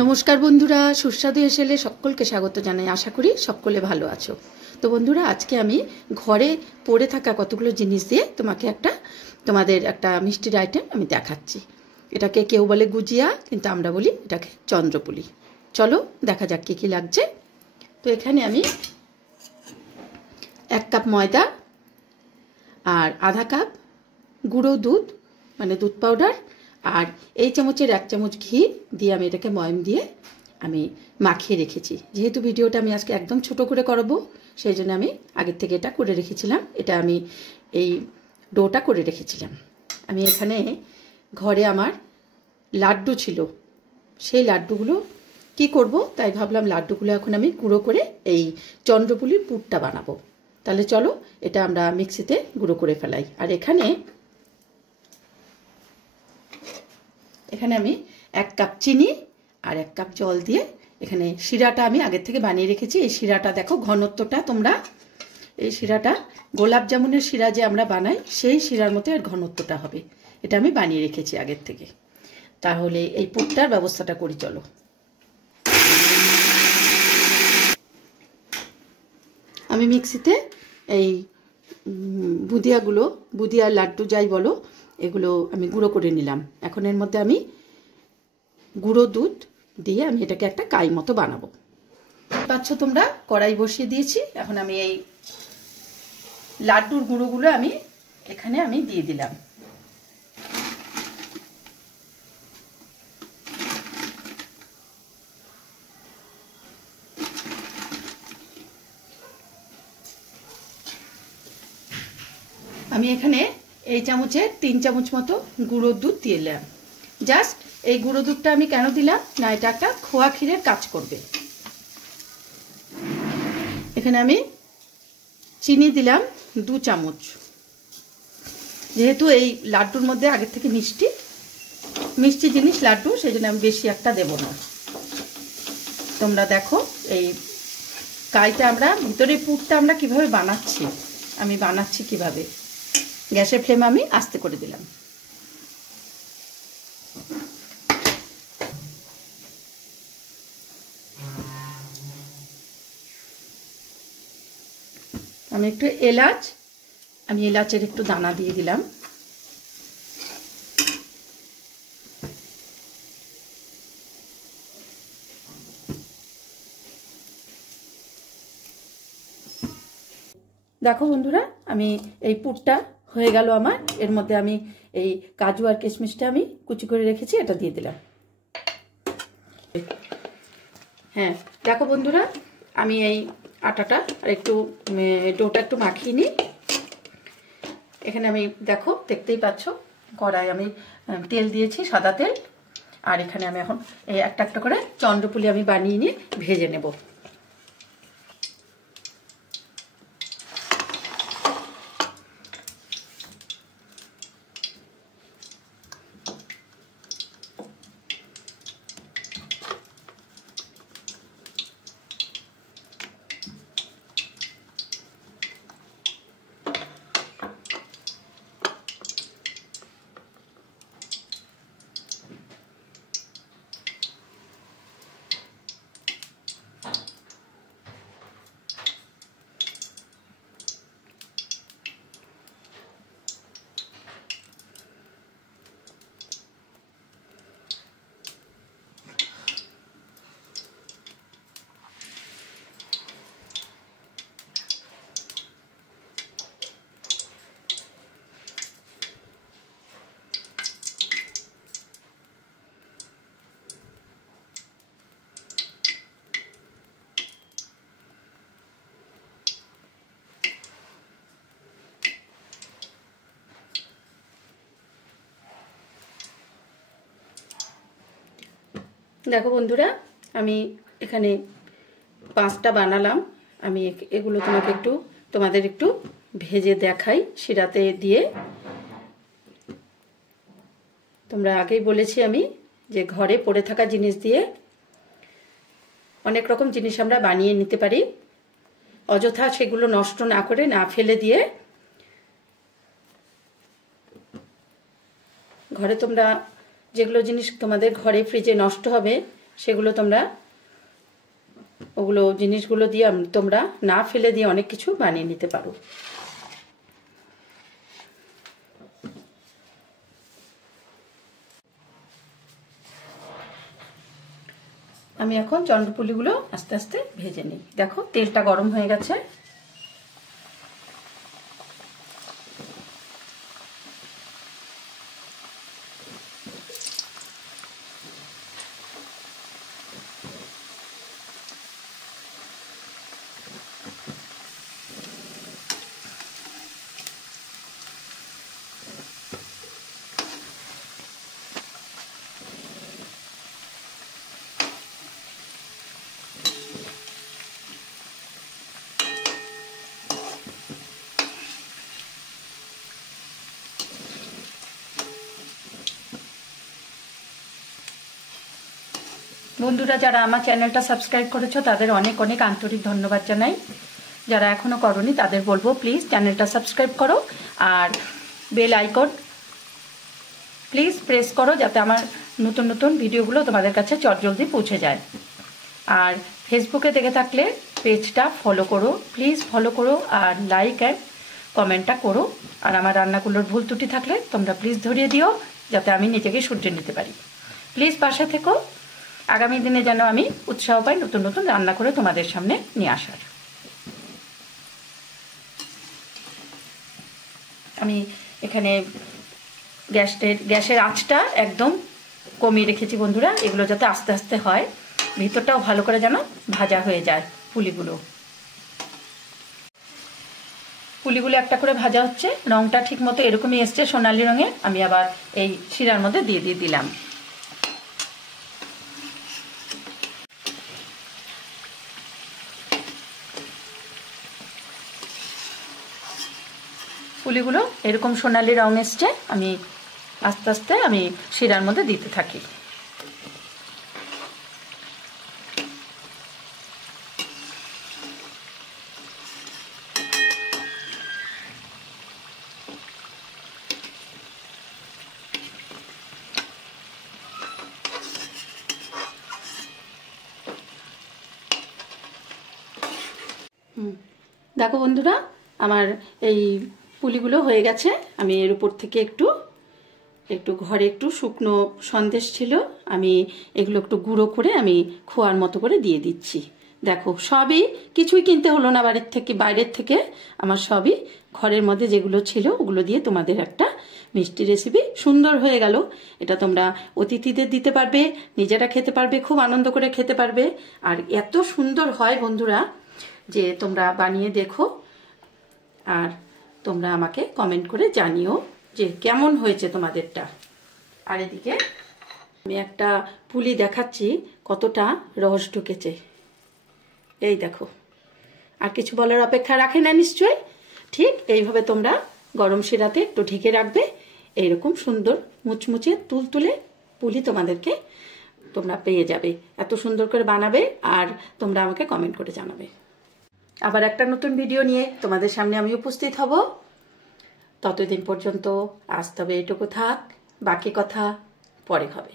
নমস্কার বন্ধুরা, সুস্বাদু হেসেলে সকলকে স্বাগত জানাই। আশা করি সকলে ভালো আছো। তো বন্ধুরা, আজকে আমি ঘরে পড়ে থাকা কতগুলো জিনিস দিয়ে তোমাদের একটা মিষ্টির আইটেম আমি দেখাচ্ছি। এটাকে কেউ বলে গুজিয়া, কিন্তু আমরা বলি এটাকে চন্দ্রপুলি। চলো দেখা যাক কী কী লাগছে। তো এখানে আমি 1 কাপ ময়দা আর আধা কাপ গুঁড়ো দুধ মানে দুধ পাউডার আর এই চামচের 1 চামচ ঘি দিয়ে আমি এটাকে ময়ম দিয়ে আমি মাখিয়ে রেখেছি। যেহেতু ভিডিওটা আমি আজকে একদম ছোট করে করব, সেই জন্য আমি আগের থেকে এটা করে রেখেছিলাম। এটা আমি এই ডোটা করে রেখেছিলাম। আমি এখানে ঘরে আমার লাড্ডু ছিল, সেই লাড্ডুগুলো কি করব তাই ভাবলাম লাড্ডুগুলো এখন আমি গুঁড়ো করে এই চন্দ্রপুলির পুরটা বানাবো। তাহলে চলো এটা আমরা মিক্সিতে গুঁড়ো করে ফেলাই। আর এখানে আমি 1 কাপ চিনি আর 1 কাপ জল দিয়ে এখানে শিরাটা আমি আগের থেকে বানিয়ে রেখেছি। এই শিরাটা দেখো ঘনত্বটা, তোমরা এই শিরাটা গোলাপ জামুনের শিরা যে আমরা বানাই সেই শিরার মতো এর ঘনত্বটা হবে। এটা আমি বানিয়ে রেখেছি আগের থেকে। তাহলে এই পুরটার ব্যবস্থাটা করি চলো। আমি মিক্সিতে এই বুঁদিয়া লাড্ডু যাই বলো, এগুলো আমি গুঁড়ো করে নিলাম। এখন এর মধ্যে আমি গুঁড়ো দুধ দিয়ে আমি এটাকে একটা কাই মতো বানাবো। পাচ্ছ তোমরা, কড়াই বসিয়ে দিয়েছি। এখন আমি এই লাড্ডুর গুঁড়োগুলো এখানে আমি দিয়ে দিলাম। আমি এখানে এই চামচের 3 চামচ মতো গুঁড়ো দুধ দিলাম। জাস্ট এই গুঁড়ো দুধটা আমি কেন দিলাম না, এটা একটা খোয়া ক্ষীরের কাজ করবে। এখানে আমি চিনি দিলাম 2 চামচ। যেহেতু এই লাড্ডুর মধ্যে আগে থেকে মিষ্টি জিনিস লাড্ডু, সেই জন্য আমি বেশি একটা দেব না। তোমরা দেখো এই কাইটা আমরা ভিতরে পুরটা আমরা কিভাবে বানাচ্ছি, আমি বানাচ্ছি কিভাবে। গ্যাসের ফ্লেম আমি আস্তে করে দিলাম। আমি একটু এলাচের একটু দানা দিয়ে দিলাম। দেখো বন্ধুরা, আমি এই পুরটা হয়ে গেল আমার। এর মধ্যে আমি এই কাজু আর কিশমিশটা আমি কুচি করে রেখেছি, এটা দিয়ে দিলাম। হ্যাঁ দেখো বন্ধুরা, আমি এই আটাটা আর একটু ডোটা একটু মাখিয়ে নিই। এখানে আমি দেখো, দেখতেই পাচ্ছ কড়াই আমি তেল দিয়েছি, সাদা তেল। আর এখানে আমি এখন এই একটা একটা করে চন্দ্রপুলি আমি বানিয়ে নিয়ে ভেজে নেব। দেখো বন্ধুরা, আমি এখানে 5টা বানালাম। আমি এগুলো তোমাদের একটু ভেজে দেখাই শিরাতে দিয়ে। তোমরা আগেই বলেছি আমি যে ঘরে পড়ে থাকা জিনিস দিয়ে অনেক রকম জিনিস আমরা বানিয়ে নিতে পারি। অযথা সেগুলো নষ্ট না করে, না ফেলে দিয়ে ঘরে তোমরা যেগুলো জিনিস তোমাদের ঘরে ফ্রিজে নষ্ট হবে সেগুলো তোমরা ওগুলো জিনিসগুলো দিয়ে তোমরা না ফেলে দিয়ে অনেক কিছু বানিয়ে নিতে পারো। আমি এখন চন্দ্রপুলিগুলো আস্তে আস্তে ভেজে নিই। দেখো তেলটা গরম হয়ে গেছে। বন্ধুরা যারা আমার চ্যানেলটা সাবস্ক্রাইব করেছো তাদের অনেক অনেক আন্তরিক ধন্যবাদ জানাই। যারা এখনো করোনি তাদের বলবো প্লিজ চ্যানেলটা সাবস্ক্রাইব করো আর বেল আইকন প্লিজ প্রেস করো, যাতে আমার নতুন নতুন ভিডিওগুলো তোমাদের কাছে চটজলদি পৌঁছে যায়। আর ফেসবুকে দেখে থাকলে পেজটা ফলো করো, প্লিজ ফলো করো আর লাইক অ্যান্ড কমেন্টটা করো। আর আমার রান্নাগুলোর ভুল ত্রুটি থাকলে তোমরা প্লিজ ধরিয়ে দিও, যাতে আমি নিজেকে শুধরে নিতে পারি। প্লিজ পাশে থেকো, আগামী দিনে যেন আমি উৎসাহ পাই নতুন নতুন রান্না করে তোমাদের সামনে নিয়ে আসার। আমি এখানে গ্যাসের আঁচটা একদম কমিয়ে রেখেছি বন্ধুরা, এগুলো যাতে আস্তে আস্তে হয়, ভিতরটাও ভালো করে যেন ভাজা হয়ে যায়। পুলিগুলো একটা করে ভাজা হচ্ছে, রঙটা ঠিক মতো এরকমই এসছে সোনালি রঙের। আমি আবার এই শিরার মধ্যে দিয়ে দিলাম। পুলিগুলো এরকম সোনালি রং এসছে, আমি আস্তে আস্তে আমি শিরার মধ্যে দিতে থাকি। দেখো বন্ধুরা আমার এই পুলিগুলো হয়ে গেছে। আমি এর উপর থেকে একটু ঘরে একটু শুকনো সন্দেশ ছিল, আমি এগুলো একটু গুঁড়ো করে আমি খোয়ার মতো করে দিয়ে দিচ্ছি। দেখো সবই কিছুই কিনতে হলো না বাইরের থেকে, আমার সবই ঘরের মধ্যে যেগুলো ছিল ওগুলো দিয়ে তোমাদের একটা মিষ্টি রেসিপি সুন্দর হয়ে গেল। এটা তোমরা অতিথিদের দিতে পারবে, নিজেরা খেতে পারবে, খুব আনন্দ করে খেতে পারবে। আর এত সুন্দর হয় বন্ধুরা যে তোমরা বানিয়ে দেখো আর তোমরা আমাকে কমেন্ট করে জানিও যে কেমন হয়েছে তোমাদেরটা। আর এদিকে আমি একটা পুলি দেখাচ্ছি কতটা রস ঢুকেছে, এই দেখো। আর কিছু বলার অপেক্ষা রাখে না নিশ্চয়ই। ঠিক এইভাবে তোমরা গরম শিরাতে একটু ঢেকে রাখবে, এইরকম সুন্দর মুচমুচে তুলতুলে পুলি তোমরা পেয়ে যাবে। এত সুন্দর করে বানাবে আর তোমরা আমাকে কমেন্ট করে জানাবে। আবার একটা নতুন ভিডিও নিয়ে তোমাদের সামনে আমি উপস্থিত হব। ততদিন পর্যন্ত আজ তবে এটুকু থাক, বাকি কথা পরে হবে।